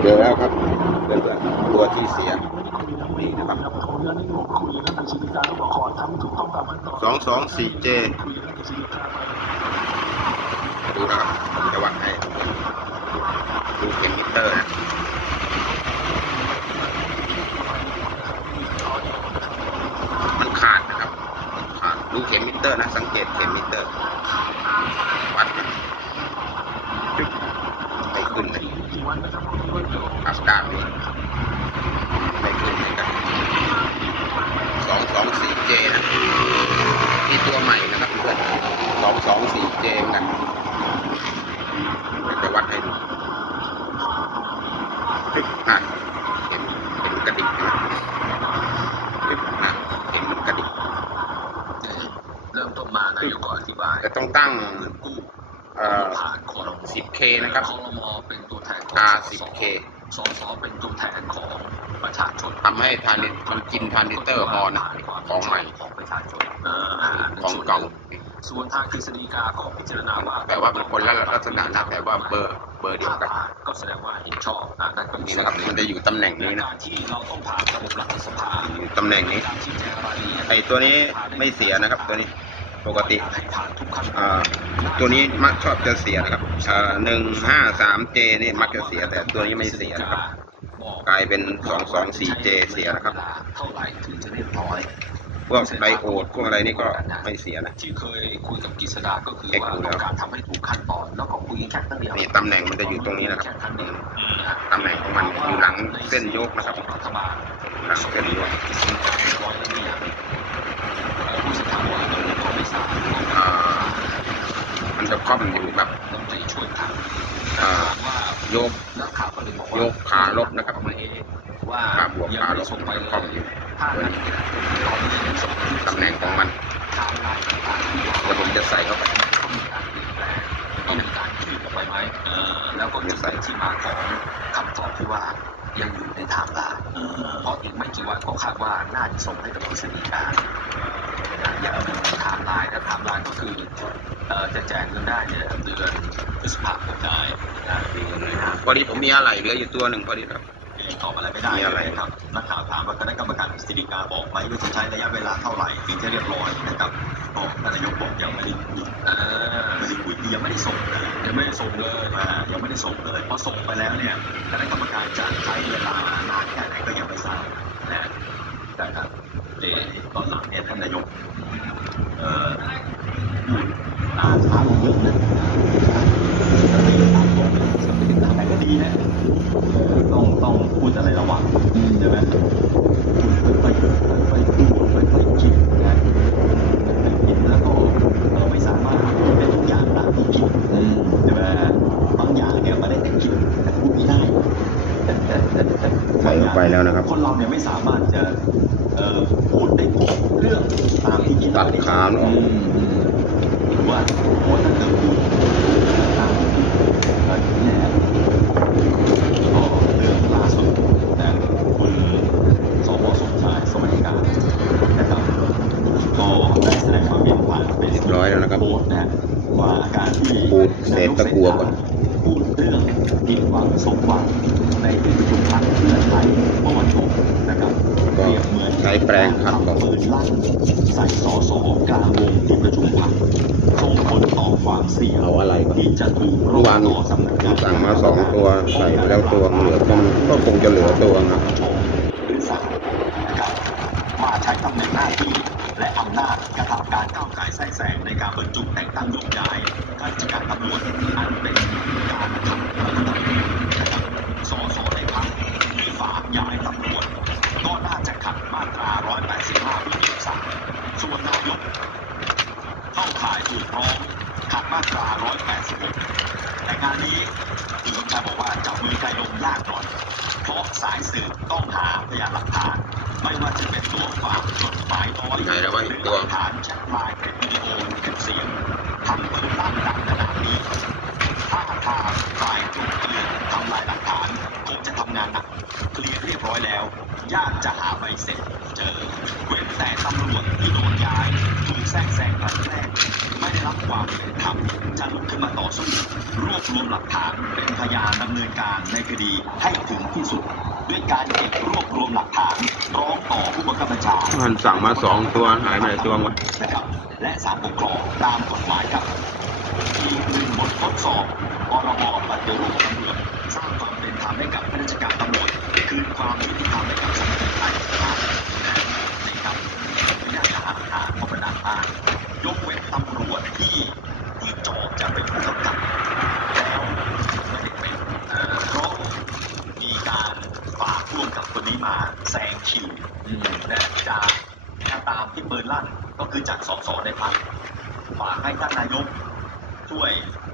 เจอแล้วครับเพื่อนๆตัวที่เสียนี่นะครับสองสองสี่เจดูนะครับผมจะวัดให้ดูเข็มมิเตอร์นะมันขาดนะครับมันขาดดูเข็มมิเตอร์นะ สังเกตเข็มมิเตอร์ วัดนะจึ๊บไม่ขึ้นเลยอัพด้านนี้ไม่ขึ้นเลยกันสองสองสี่เจนะนี่ตัวใหม่นะครับเพื่อนสองสองสี่เจกันเดี๋ยวจะวัดให้ดูปึ๊บอะเห็นเห็นกระดิกนะปึ๊บนะเห็นมันกระดิก เริ่มต้นมานายกก็อธิบาย จะต้องตั้ง เงินกู้ เอ่อ ผ่านคอรมอ 10K นะครับ คอรมอเป็นตัวแทนของ R 10K สสเป็นตัวแทนของประชาชน ทำ ให้ทานนิมันกินทานนิเตอร์ฮอนะของใหม่ของประชาชนอ่าของเก่าส่วนทางกฤษฎีกาก็พิจารณาว่าแต่ว่ามันคนละลักษณะนะแต่ว่าเบอร์เบอร์เดียวกันก็แสดงว่าเห็นชอบอ่านั่นก็มีนี่นะครับมันจะอยู่ตำแหน่งนี้นะการที่เราต้องผ่านระบบรัฐสภาอยู่ตำแหน่งนี้การชี้แจงรายละเอียดไอตัวนี้ไม่เสียนะครับตัวนี้ปกติให้ผ่านทุกขั้นตอนอ่าตัวนี้มักชอบจะเสียนะครับหนึ่งห้าสามเจนี่มักจะเสียแต่ตัวนี้ไม่เสียนะครับ กลายเป็นสองสองสี่เจเสียนะครับเท่าไหร่ถึงจะเรียบร้อยพวกไดโอดพวกอะไรนี่ก็ไม่เสียนะที่เคยคุยกับกฤษดาก็คือเช็คว่าดูแล้ต้วองการทำให้ถูกขั้นตอนแล้วก็คุยกันแค่ตั้งเดียวนี่ตำแหน่งมันจะอยู่ตรงนี้นะครับแค่ครั้งเดียวนะฮะตำแหน่งของมันอยู่หลังเส้นยกนะครับรัฐบาลหลังเส้นยกกฤษฎีกาเรียบร้อยแล้วเนี่ยเอ่อผู้สื่อข่าวว่าเราก็ไม่ทราบอ่ามันจะคล่อมอยู่แบบรัฐมนตรีช่วยทำอ่าว่าโยกนักข่าวก็เล ยกขาลบนะครับมาเองว่าขาบวกขาลได้บส่งไปมันคล่อมอยู่ถ้านั้นตอนนี้ยังส่งที่ตำแหน่งของมันทางงานต่างๆที่เดี๋ยวผมจะใส่เข้าไปต้องมีการเปลี่ยนแปลงต้องมีการขีดออกไปไหมแล้วก็จะใส่ที่มาของคำตอบที่ว่า ยังอยู่ในไทม์ไลน์เพราะอีกไม่กี่วันก็คาดว่าน่าจะส่งให้กับกฤษฎีกายังอยู่ในไทม์ไลน์นะไทม์ไลน์ก็คือเอ่อจะแจกเงินได้เนี่ยเดือนพฤษภาคมได้นะปีนี้นะพอดีผมมีอะไรเหลืออยู่ตัวหนึ่งพอดีครับตอบอะไรไม่ได้มีอะไรนะครับนักข่าวถามว่าคณะกรรมการกฤษฎีกาบอกไหมว่าจะใช้ระยะเวลาเท่าไหร่ถึงจะเรียบร้อยนะครับ บอกท่านนายกบอกยังไม่ได้คุยไม่ได้คุยยังไม่ได้ส่งเลยยังไม่ได้ส่งเลยอ่ายังไม่ได้ส่งเลยพอส่งไปแล้วเนี่ยคณะกรรมการจะใช้เวลานานแค่ไหนก็ยังไม่ทราบนะนะครับเดี๋ยวตอนหลังเนี่ยท่านนายกเอ่อพูดอ่าช้าลงเยอะเลยแต่ก็ดีนะต้องต้องพูดอะไรระวังใช่ไหมค่อยๆค่อยๆพูดค่อยๆคิดนะค่อยๆคิดแล้วก็เราไม่สามารถพูดได้ทุกอย่างตามที่คิดใช่ไหมบางอย่างเนี่ยไม่ได้แต่คิดแต่พูดไม่ได้ ใส่เข้าไปแล้วนะครับ คนเราเนี่ยไม่สามารถจะเอ่อพูดได้ทุกเรื่องตามที่คิด ตัดขามั นออกหรอว่าโอ้ถ้าเกิดพูตามที่คิดเอ่อเนี่ยก็เรื่องล่าสุดนะคุณสวสมชายสมัยการนะครับก็ได้แสดงความเห็นผ่านเฟซเรียบร้อยแล้วนะครับโพสนะฮะว่าอาการที่ปูดเศษตะกัวก่อนพูดเรื่องผิดหวังสมหวังในที่ประชุมพรรคเพื่อไทยเมื่อวันก่อนนะครับ ก็ใช้แปรงขัดก่อนปืนลั่นใส่สอสอกลางวงที่ประชุมพรรคส่งผลต่อความเสี่ยงเอาอะไรก่อนที่จะถูกเมื่อวานต่อสำนักงานสั่งมาสองตัวใส่ไปแล้วตัวเหลือก็ก็คงจะเหลือตัวนะหรือสามนะครับมาใช้ตำแหน่งหน้าที่และอำนาจกระทำการก้าวไก่แทรกแซงในการบรรจุแต่งตั้งโยกย้ายข้าราชการตำรวจอันเป็นการทำรัฐธรรมนูญนะครับสส 185วรรคสามส่วนนายก เข้าข่ายถูกร้องขัดมาตรา 186 แต่งานนี้คุณสมชายบอกว่าจับมือไกลลงยากหน่อย เพราะสายสืบต้องหาพยานหลักฐาน ไม่ว่าจะเป็นตัวฝากจดหมายน้อยไหนแล้ววะหอีรืกอตัวหลักฐานแชทไลน์คลิปวิดีโอคลิปเสียงทำปืนลั่นดังขนาดนี้ ถ้าทางฝ่ายถูกเกลียดทำลายหลักฐานค งจะทำงานหนักเคลียร์เรียบร้อยแล้วยากจะหาใบเสร็จเจอ เว้นแต่ตำรวจที่โดนย้ายถูกแทรกแซงกลั่นแกล้งไม่ได้รับความเป็นธรรมจะลุกขึ้นมาต่อสู้ รวบรวมหลักฐานเป็นพยานดำเนินการในคดีให้ถึงที่สุด ด้วยการเก็บรวบรวมหลักฐานร้องต่อผู้บังคับบัญชามันสั่งมาสองตัวหายไปไหนตัวหมดนะครับ และสารปกครองตามกฎหมายครับอีกหนึ่งบททดสอบพรบปฏิรูปตำรวจสร้างความเป็นธรรมให้กับ คืนความยุติธรรมให้กับสังคมไทยนะครับนะครับไม่อยาจะหาหาเพราะมันหนักมากยกเว้นตำรวจที่ที่จอบจะเป็นผู้กำกับแล้วไม่ได้เป็นเพราะมีการฝากร่วมกับคนนี้มาแซงคิวนะจากถ้าตามที่ปืนลั่นก็คือจากสสในพรรคฝากให้ท่านนายกช่วย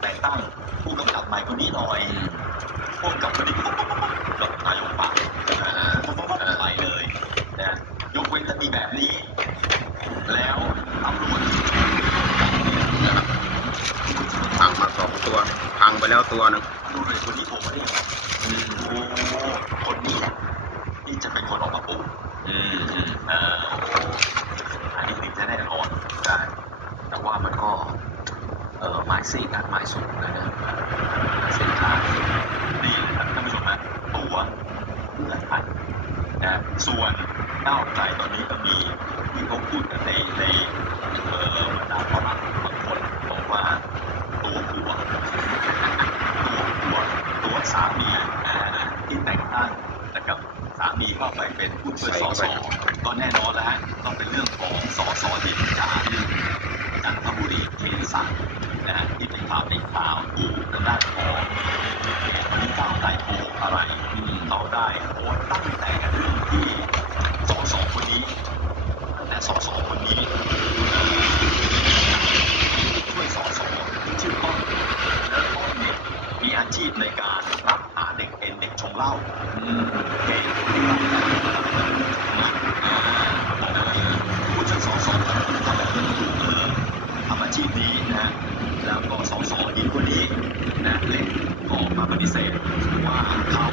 แต่งตั้งผู้กำกับใหม่คนนี้หน่อยอืมผู้กำกับคนนี้ จบนายกปากอ่าปุ๊บปุ๊บปุ๊บไปเลยนะยกเว้นถ้ามีแบบนี้ แล้วตำรวจพังมาสองตัว พังไปแล้วตัวหนึงดูเลยคนที่โผล่มาได้ยังไง อืม โอ้คนนี้แหละที่จะเป็นคนออกมาปลุก อืมอืม เอ่ออันนี้ถึงจะแน่นอน ใช่แต่ว่ามันก็เออหมายซีกอะหมายสุดนะเนี่ยหมายซีกขาด นี่นะครับท่านผู้ชมนะตัวเพื่อไทยนะ ส่วนก้าวไกลตอนนี้ก็มีที่เขาพูดกันในในเอ่อบรรดาพรรคบางคนบอกว่าตัวผัวตัวผัวตัวสามีที่แต่งตั้งนะครับสามีก็ไปเป็นผู้ช่วยสสอแน่นอนแล้วฮะต้องเป็นเรื่องของสสเดชจาจันทบุรีเขตสักนะฮะที่เป็นข่าวในข่าวถูกทางด้านของ วันนี้ก้าวไกลโกหกอะไรอืมเขาได้โอนตั้งแต่เรื่องที่สสคนนี้และสสคนนี้เอ่อช่วยสสที่ชื่อต้นและต้นเนี่ยมีอาชีพในการรับหาเด็กเอ็นเด็กชงเหล้า อืม เด็กที่รับนะอ่าบอกว่าผู้ช่วยสสทำแบบนี้ถูกเลยทำอาชีพนี้นะ แล้วก็สสหญิงคนนี้นะเล็กก็ออกมาปฏิเสธว่าเขา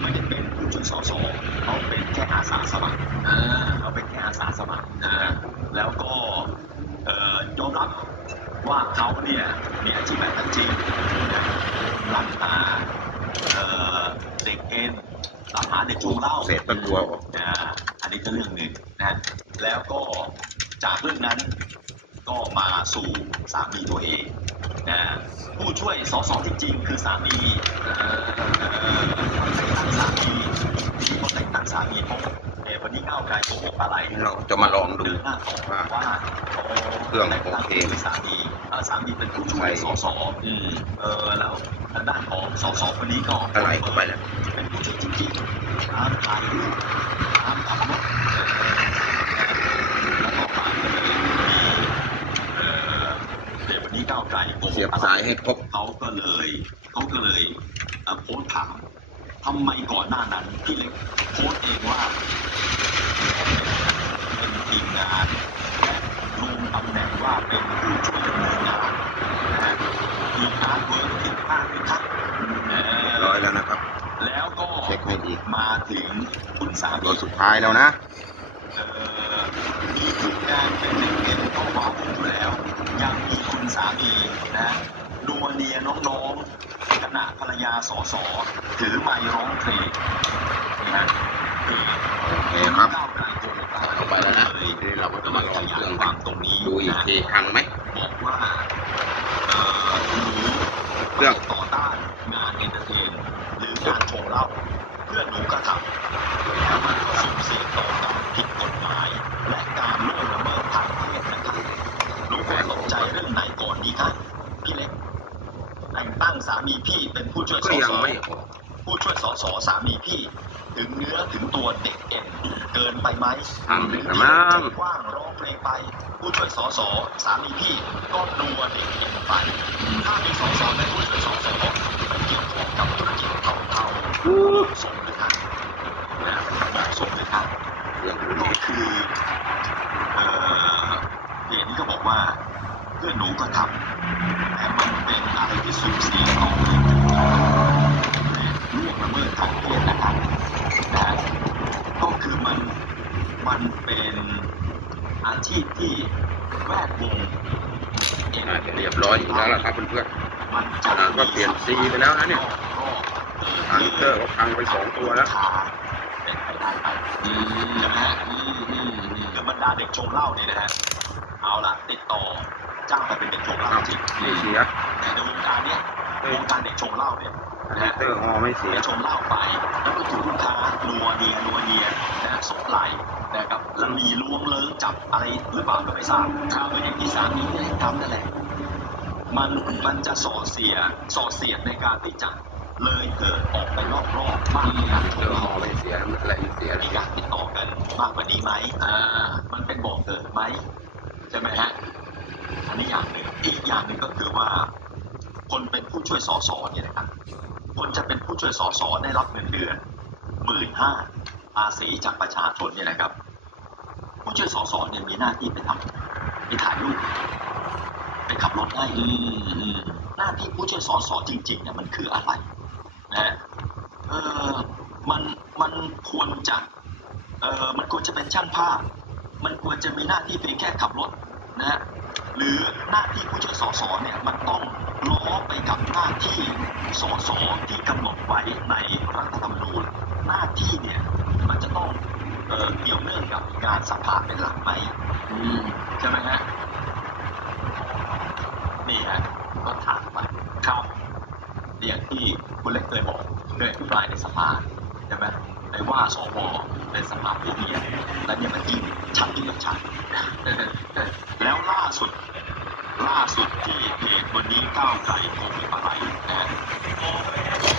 ไม่ได้เป็นผู้ช่วยสสเขาเป็นแค่อาสาสมัคร อ่า เขาเป็นแค่อาสาสมัครนะแล้วก็เอ่อยอมรับ ว่าเขาเนี่ยมีอาชีพแบบนั้นจริงนะรับหาเอ่อเด็กเอ็นรับหาเด็กจูงเหล้าเศษตะกัวออกอ่าอันนี้ก็เรื่องหนึ่งนะแล้วก็จากเรื่องนั้นก็มาสู่สามีตัวเองนะผู้ช่วยสสจริงๆคือสามีเอ่อเอ่อแต่งตั้งสามีที่เขาแต่งตั้งสามีเพราะเอ่อวันนี้ก้าวไกลโกหกอะไรเราจะมาลองดูเดินหน้าต่อว่าว่าเครื่องแต่งตั้งโอเคคือสามีเอ่อ สามีเป็นผู้ช่วยสสอืมเออแล้วทางด้านของสสคนนี้ก็อะไรเข้าไปแล้วเป็นผู้ช่วยจริงๆตามถ่ายรูปตามขับรถเอ่อแล้วก็มาเลยมีเอ่อเดี๋ยววันนี้ก้าวไกลโกหกเสียบอะไรสายให้ครบเขาก็เลยเขาก็เลยเอ่อโพสต์ถามทำไมก่อนหน้านั้นพี่เล็กโพสต์เองว่า เป็นทีมงานและลงตำแหน่งว่าเป็นผู้ช่วยดำเนินงานนะฮะทีมงานเวิร์กผิดพลาดไหมครับเอ่อ ร้อยแล้วนะครับ แล้วก็ เช็คให้ดีมาถึงคุณสามีตัวสุดท้ายแล้วนะเอ่อมีผลงานเป็นเด็กเอ็นก็ว้าวุ่นอยู่แล้ว ยังมีคุณสามีนะดัวเนียน้องๆขณะภรรยาสอสอถือไมค์ร้องเพลงนะฮะเพลงโอเคครับก้าวไกลโกหกอะไรเข้าไปแล้วนะเลยทีนี้เราก็จะมาลองเครื่องคกัวานมตรงนี้ดูอีกนะทีพังไหมบอกว่าเอ่อหนูเครื่องต่อ พื่อนหนูกระทำแล้วมันก็สุ่มเสี่ยงต่อการผิดกฎหมาย และการล่วงละเมิดทางเพศนะครับหนูควรสนใจเรื่องไหนก่อนดีครับพี่เล็กแต่งตั้งสามีพี่เป็นผู้ช่วยก็สยังสไม่ออกผู้ช่วยสสสามีพี่ ถึงเนื้อถึงตัวเด็กเอ็นเกินไปไหมทำอีกแล้วมั้งกว้างร้องเพลงไป ผู้ช่วยสอสอสามีพี่ก็ดัวเด็กเอ็นไป ถ้ามีสอสอและผู้ช่วยสอสอไปเกี่ยวข้องกับธุรกิจเทาๆส่งเลยครับนะแบบส่งเลยครับ เรื่อง ก็คือเอ่อเหตุนี้ก็บอก ว่าเพื่อนหนูก็ทำแต่มันเป็นอะไรที่สุ่มเสี่ยงต่อเรื่องล่วงละเมิดทางเพศนะครับนะก็คือมันมันเป็นอาชีพที่แวดวงเอ็นน่าจะเรียบร้อยอยู่แล้วล่ะครับเพื่อนมันก็เปลี่ยนซีไปแล้วนะเนี่ยรอบทรานซิสเตอร์ก็พังไปสองตัวแล้วขาเป็นไปได้ไหมอืมใช่ไหมฮะอืมอืมอืมคือบรรดาเด็กชงเหล้าเนี่ยนะฮะ เอาล่ะ ติดต่อจ้างไปเป็นเด็กชงเหล้าจริงไม่เสียแต่ในวงการเนี้ยเฮ้ยวงการเด็กชงเหล้าเนี่ยทรานนะซิฮะสเตอร์ฮอไม่เสียเด็กชงเหล้าไปแล้วก็ถูกลูกค้านัวเนียนัวเนียนะฮะซบไหลนะครับแล้วมีล้วงเลิ้งจับอะไรหรือเปล่าก็ไม่ทราบข้าวเหมือนอย่างที่สามีไม่ได้ทำนั่นแหละมันมันจะส่อเสียส่อเสียดในการที่จะเลยเกิดออกไปรอบๆมากกว่าการชเองอเหฮล้าอไม่เสียอะไรไม่เสียมีการติดต่อกันมากกว่านี้ไหมอ่ามันเป็นบ่อเกิดไหม ใช่ไหมฮะอันนี้อย่างหนึ่งอีกอย่างหนึ่งก็คือว่า คนเป็นผู้ช่วยสอสอเนี่ยนะครับคนจะเป็นผู้ช่วยสอสอได้รับเงินเดือนหมื่นห้าภาษีจากประชาชนเนี่ยนะครับ ผู้ช่วยสอสอเนี่ยมีหน้าที่ไปทำไปถ่ายรูปไปขับรถให้หน้าที่ผู้ช่วยสอสอจริงๆเนี่ยมันคืออะไรนะฮะเออมันมันควรจะเออมันควรจะเป็นช่างภาพ มันควรจะมีหน้าที่เพียงแค่ขับรถนะฮะหรือหน้าที่ผู้ช่วยสอสเนี่ยมันต้องล้อไปกับหน้าที่สอสที่กำหนดไว้ในรัฐธรรมนูญหน้าที่เนี่ยมันจะต้องเกี่ยวเนื่องกับการสภาเป็นหลักไหมอืมใช่ไหมฮะนี่ฮะก็ถามไปครับอย่างที่คุณเล็กเคยบอกเคยอภิปรายในสภาใช่ไหม ในว่าสวเป็นสภาผู้มียและเนี่ยมันยิ่งชัดยิ่งกว่าชัดแล้วล่าสุด ล่าสุดที่เพจวันนี้ก้าวไกลคงอะไรนะฮะ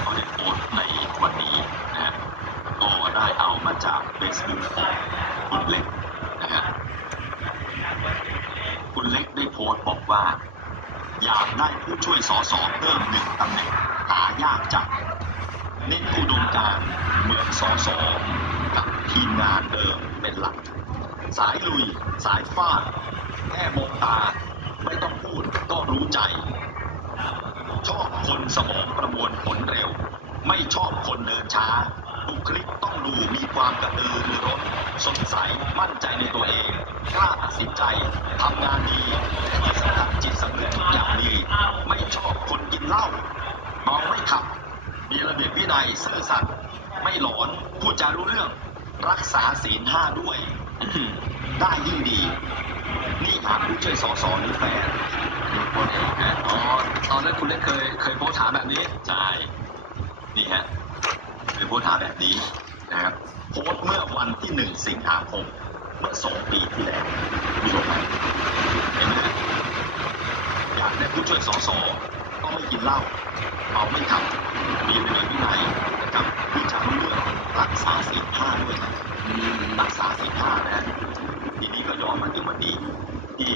เขาได้โพสในวันนี้นะก็ได้เอามาจากเฟซบุ๊กของคุณเล็กนะฮะคุณเล็กได้โพสต์บอกว่า อยากได้ผู้ช่วยสอสอเพิ่มหนึ่งตำแหน่งหายากจัง เน้นอุดมการเหมือนสอสอกับทีมงานเดิมเป็นหลัก สายลุย สายฟาดแค่มองตา ไม่ต้องพูดก็รู้ใจ ชอบคนสมองประมวลผลเร็ว ไม่ชอบคนเดินช้าบุคลิกต้องดูมีความกระตือรือร้นสดใสมั่นใจในตัวเอง กล้าตัดสินใจทำงานดีและที่สำคัญจิตสำนึกทุกอย่างดี ไม่ชอบคนกินเหล้าเมาไม่ขับ มีระเบียบวินัยซื่อสัตย์ไม่หลอนพูดจารู้เรื่อง รักษาศีลห้าด้วย ได้ยิ่งดี นี่หาผู้ช่วยสอสอหรือแฟนคนเองอ๋อตอนนั้นคุณเล็กเคยเคยโพสถามแบบนี้ใช่นี่ฮะเป็นโพสถามแบบนี้นะครับโพสเมื่อวันที่หนึ่งสิงหาคมเมื่อสองปีที่แล้วผู้ชมครับเห็นไหมอยากได้ผู้ช่วยสอสอ กินเหล้าเมาไม่ขับมีระเบียบวินัยนะครับพูดจางเรื่องรักษาสีผ้าด้วยนะรักษาสีผ้านะทีนี้ก็ย้อนมาถึงวันนี้ที่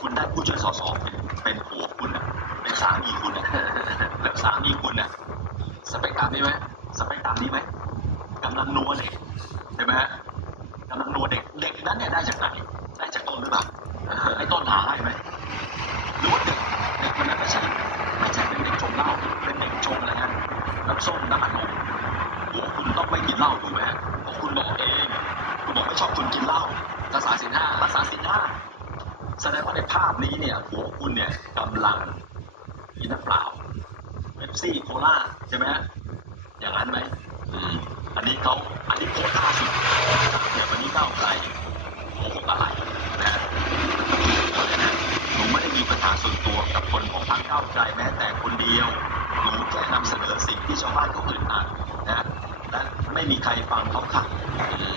คุณได้ผู้ช่วยสอสอเป็นเป็นผัวคุณนะเป็นสามีคุณนะแล้วสามีคุณนะสเปกตามได้ไหม แสดงว่าในภาพนี้เนี่ยหัวคุณเนี่ยกำลังกินน้ำเปล่าเบปซี่โคลาใช่ไหมอย่างนั้นไหมอืมอันนี้เขาอันนี้โพสต์ล่าสุดเนี่ยวันนี้ก้าวไกลโอ้โหอะไรนะหนูไม่ได้มีปัญหาส่วนตัวกับคนของพรรคก้าวไกลแม้แต่คนเดียวหนูแค่นำเสนอสิ่งที่ชาวบ้านเขาอึดอัดนะฮะและไม่มีใครฟังเขาค่ะอืม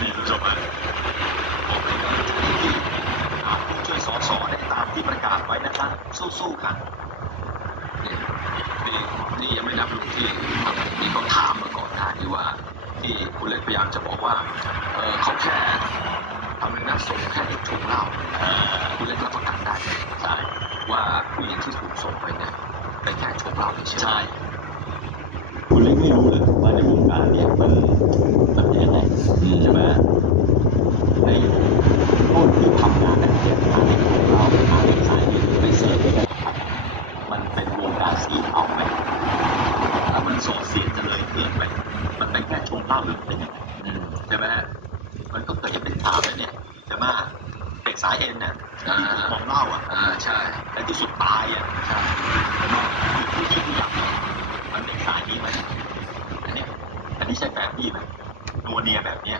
นี่คุณผู้ชมผมเป็นกำลังใจที่ สอสอได้ตามที่ประกาศไว้นะคะสู้ๆค่ะนี่นี่ยังไม่นับลุงที่ที่เขาถามมาก่อนหน้านี้ว่า ที่คุณเล็กพยายามจะบอกว่าเออเขาแค่ทำเป็นนักส่งแค่เด็กชงเหล้าคุณเล็กรับประกันได้ใช่ว่าผู้หญิงที่ถูกส่งไปเนี่ยเป็นแค่ชงเหล้าเฉยใช่คุณเล็กไม่รู้เลยว่าในวงการเนี่ยมันมันเป็นยังไงใช่ไหมในคนที่ท สร์ฟด้วยกันมันเป็นวงการสีเทาไหมถ้ามันโซเสียจะเลยเกินไปมันเป็นแค่ชงเหล้าหรือเป็นยังไงอืมใช่ไหมฮะมันก็เกิดจะเป็นข่าวแล้วเนี่ยใช่ไหมเด็กสายเอ็นเนี่ยมองเล่าอะอ่าใช่ในที่สุดตายอะใช่ผมว่าผู้ที่ผู้อยากมันเป็นสายนี้ไหมอันนี้อันนี้ใช่แฟนพี่ไหมนัวเนียแบบเนี้ย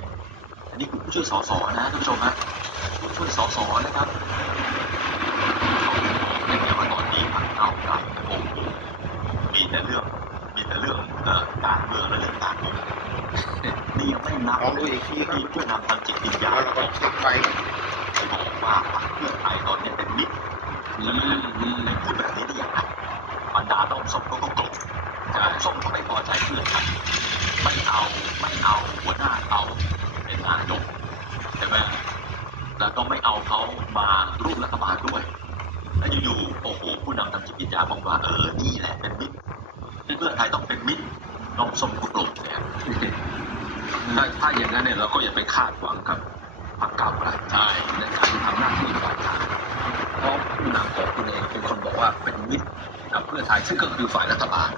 อันนี้คือผู้ช่วยสสนะท่านผู้ชมฮะผู้ช่วยสสนะครับไม่ใช่ว่าตอนนี้พักเก้าวไกลโอ้โหมีแต่เรื่องมีแต่เรื่อง การเมืองและเรื่องการเมืองนี่ยังไม่นับดูอีกทีครับที่ผู้นำทางจิตวิญญาณเราก็เช็คไฟบอกว่าพรรคเพื่อไทยตอนนี้เป็นมิตรพูดแบบนี้ได้ยังไงบรรดาด้อมส้มเขาก็โกรธด้อมส้มเขาไม่พอใจเพื่อไทยไม่เอาไม่เอาหัวหน้าเขาเป็นนายกใช่ไหมแล้วก็ไม่เอาเขามาร่วมรัฐบาลด้วยแล้วอยู่ๆโอ้โหผู้นำทางจิตวิญญาณบอกว่าเออนี่แหละเป็นมิตรเพื่อไทยต้องเป็นมิตร ด้อมส้มก็โกรธเนี่ยถ้าถ้าอย่างนั้นเนี่ยเราก็อย่าไปคาดหวังกับพรรคก้าวไกลใช่ในการทำหน้าที่ฝ่ายค้านเพราะผู้นำของคุณเองเป็นคนบอกว่าเป็นมิตรกับเพื่อไทยซึ่งก็คือฝ่ายรัฐบาล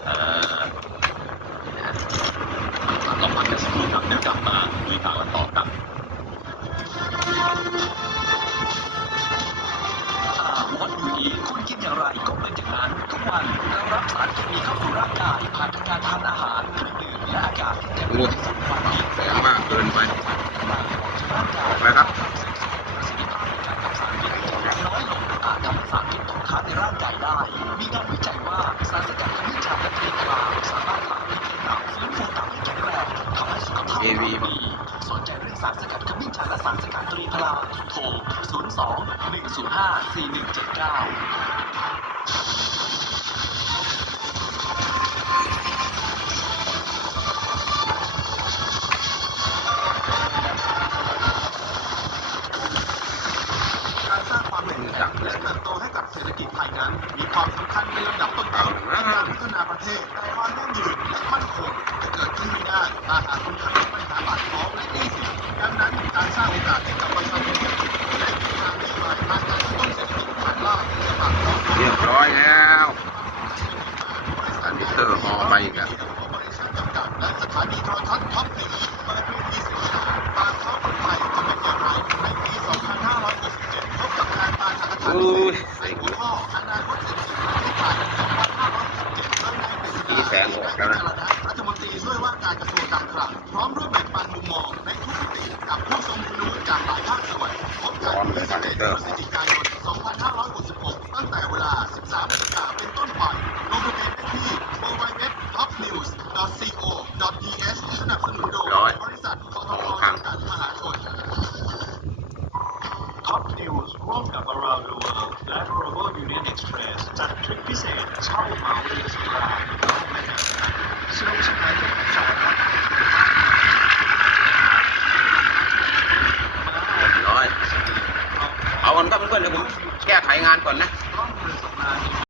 เราพักกันสักครู่ครับเดี๋ยวกลับมาคุยข่าวกันต่อครับวันอยู่ดีคุณกินอย่างไรก็ นอย่างนั้นทุกวันเรารับสารเคมีเข้าสู่ร่างกายผ่านการทานอาหารเครื่องดื่มและอากาศที่เต็มไปด้วยสารพิษแสงมากเกินไปร่างกายไปครับประสิทธิภาพในการทำสารพิษน้อยลงอาจทำให้สารพิษตกค้างในร่าง บกัน21พฤศจิกายน2566 ตั้งแต่เวลา 13นาฬิกาเป็นต้นไปลงทะเบียนได้ที่ www.topnews.co.th สนับสนุนโดย